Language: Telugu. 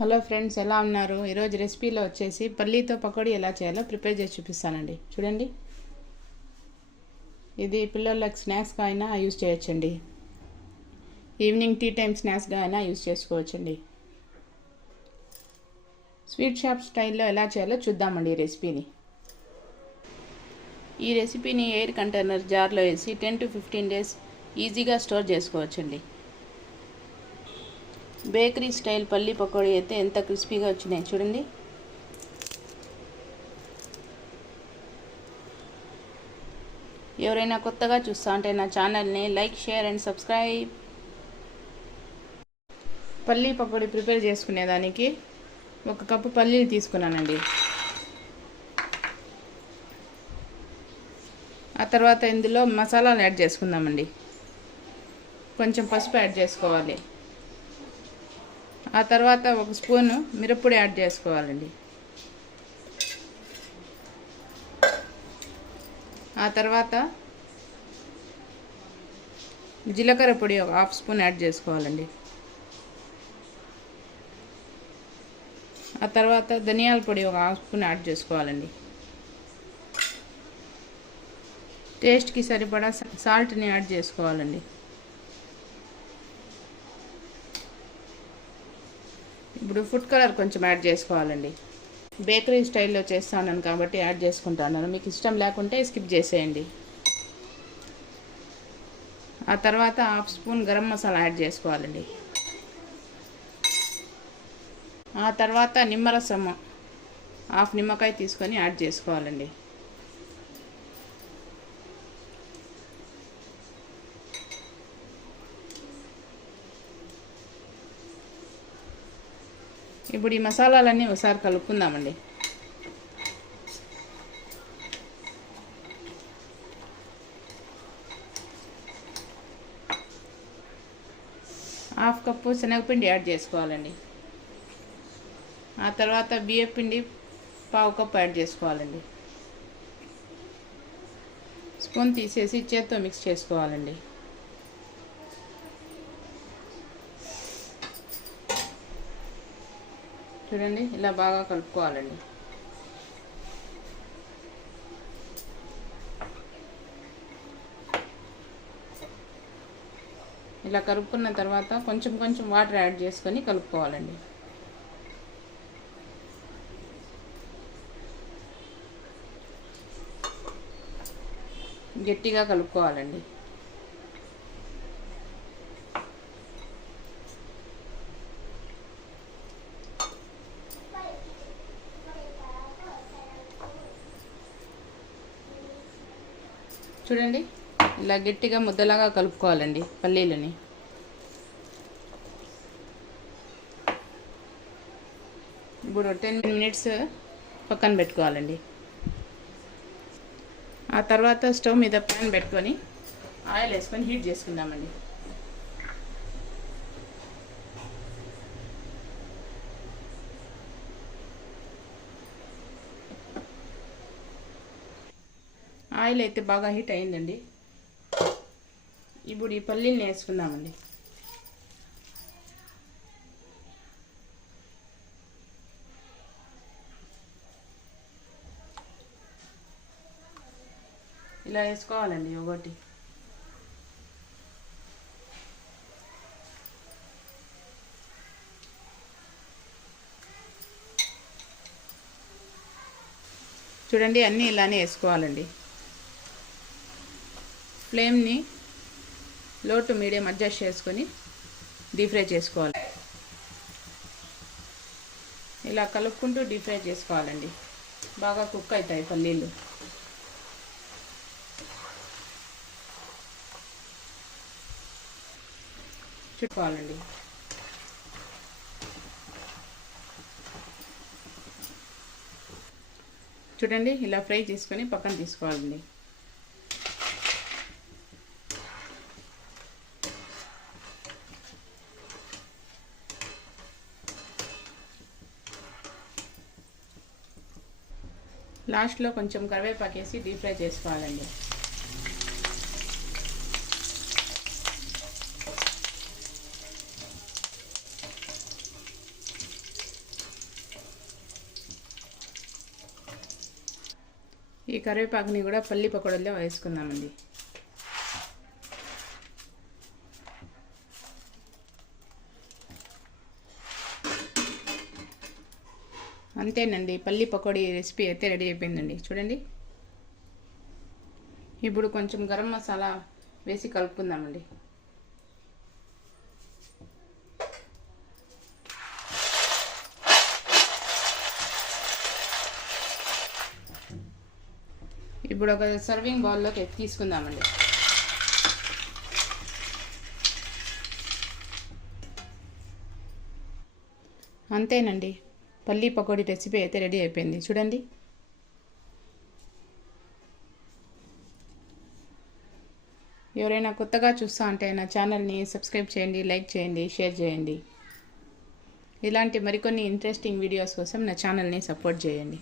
హలో ఫ్రెండ్స్, ఎలా ఉన్నారు? ఈరోజు రెసిపీలో వచ్చేసి పల్లీతో పకోడీ ఎలా చేయాలో ప్రిపేర్ చేసి చూపిస్తానండి. చూడండి, ఇది పిల్లలకి స్నాక్స్గా అయినా యూజ్ చేయొచ్చండి. ఈవినింగ్ టీ టైం స్నాక్స్గా అయినా యూజ్ చేసుకోవచ్చండి. స్వీట్ షాప్ స్టైల్లో ఎలా చేయాలో చూద్దామండి ఈ రెసిపీని ఎయిర్ కంటైనర్ జార్లో వేసి 10 to 15 days ఈజీగా స్టోర్ చేసుకోవచ్చండి. బేకరీ స్టైల్ పల్లీ పకోడీ అయితే ఎంత క్రిస్పీగా వచ్చినాయి చూడండి. ఎవరైనా కొత్తగా చూస్తా అంటే నా ఛానల్ని లైక్, షేర్ అండ్ సబ్స్క్రైబ్. పల్లీ పకోడీ ప్రిపేర్ చేసుకునేదానికి 1 కప్పు పల్లీలు తీసుకున్నానండి. ఆ తర్వాత ఇందులో మసాలాలు యాడ్ చేసుకుందామండి. కొంచెం పసుపు యాడ్ చేసుకోవాలి. ఆ తర్వాత 1 స్పూను మిరప్పొడి యాడ్ చేసుకోవాలండి. ఆ తర్వాత జీలకర్ర పొడి 1/2 స్పూన్ యాడ్ చేసుకోవాలండి. ఆ తర్వాత ధనియాల పొడి 1/2 స్పూన్ యాడ్ చేసుకోవాలండి. టేస్ట్కి సరిపడా సాల్ట్ని యాడ్ చేసుకోవాలండి. ఇప్పుడు ఫుడ్ కలర్ కొంచెం యాడ్ చేసుకోవాలండి. బేకరీ స్టైల్లో చేస్తాను కాబట్టి యాడ్ చేసుకుంటాను. మీకు ఇష్టం లేకుంటే స్కిప్ చేసేయండి. ఆ తర్వాత 1/2 స్పూన్ గరం మసాలా యాడ్ చేసుకోవాలండి. ఆ తర్వాత నిమ్మరసం 1/2 నిమ్మకాయ తీసుకొని యాడ్ చేసుకోవాలండి. ఇప్పుడు ఈ మసాలాలన్నీ ఒకసారి కలుపుకుందామండి. హాఫ్ కప్పు శనగపిండి యాడ్ చేసుకోవాలండి. ఆ తర్వాత బియ్యపిండి 1/4 కప్పు యాడ్ చేసుకోవాలండి. స్పూన్ తీసేసి చేత్తో మిక్స్ చేసుకోవాలండి. చూడండి, ఇలా బాగా కలుపుకోవాలండి. ఇలా కలుపుకున్న తర్వాత కొంచెం కొంచెం వాటర్ యాడ్ చేసుకొని కలుపుకోవాలండి. గట్టిగా కలుపుకోవాలండి. చూడండి, ఇలా గట్టిగా ముద్దలాగా కలుపుకోవాలండి పల్లీలని. ఇప్పుడు 10 minutes పక్కన పెట్టుకోవాలండి. ఆ తర్వాత స్టవ్ మీద ప్యాన్ పెట్టుకొని ఆయిల్ వేసుకొని హీట్ చేసుకుందామండి. ఆయిల్ అయితే బాగా హీట్ అయిందండి. ఇప్పుడు ఈ పల్లీని వేసుకుందామండి. ఇలా వేసుకోవాలండి ఒకటి. చూడండి, అన్నీ ఇలానే వేసుకోవాలండి. ఫ్లేమ్ని లో టు మీడియం అడ్జస్ట్ చేసుకొని డీప్ ఫ్రై చేసుకోవాలి. ఇలా కలుపుకుంటూ డీప్ ఫ్రై చేసుకోవాలండి. బాగా కుక్ అవుతాయి పల్లీలు. చుట్టుకోవాలండి. చూడండి, ఇలా ఫ్రై చేసుకొని పక్కన తీసుకోవాలండి. లాస్ట్లో కొంచెం కరివేపాకు వేసి డీప్ ఫ్రై చేసుకోవాలండి. ఈ కరివేపాకుని కూడా పల్లి పకోడీలో వేసుకుందామండి. అంతేనండి, పల్లి పకోడీ రెసిపీ అయితే రెడీ అయిపోయిందండి. చూడండి, ఇప్పుడు కొంచెం గరం మసాలా వేసి కలుపుకుందామండి. ఇప్పుడు ఒక సర్వింగ్ బౌల్లోకి తీసుకుందామండి. అంతేనండి, పల్లి పకోడీ రెసిపీ అయితే రెడీ అయిపోయింది. చూడండి, ఎవరైనా కొత్తగా చూస్తా అంటే నా ఛానల్ని సబ్స్క్రైబ్ చేయండి, లైక్ చేయండి, షేర్ చేయండి. ఇలాంటి మరికొన్ని ఇంట్రెస్టింగ్ వీడియోస్ కోసం నా ఛానల్ని సపోర్ట్ చేయండి.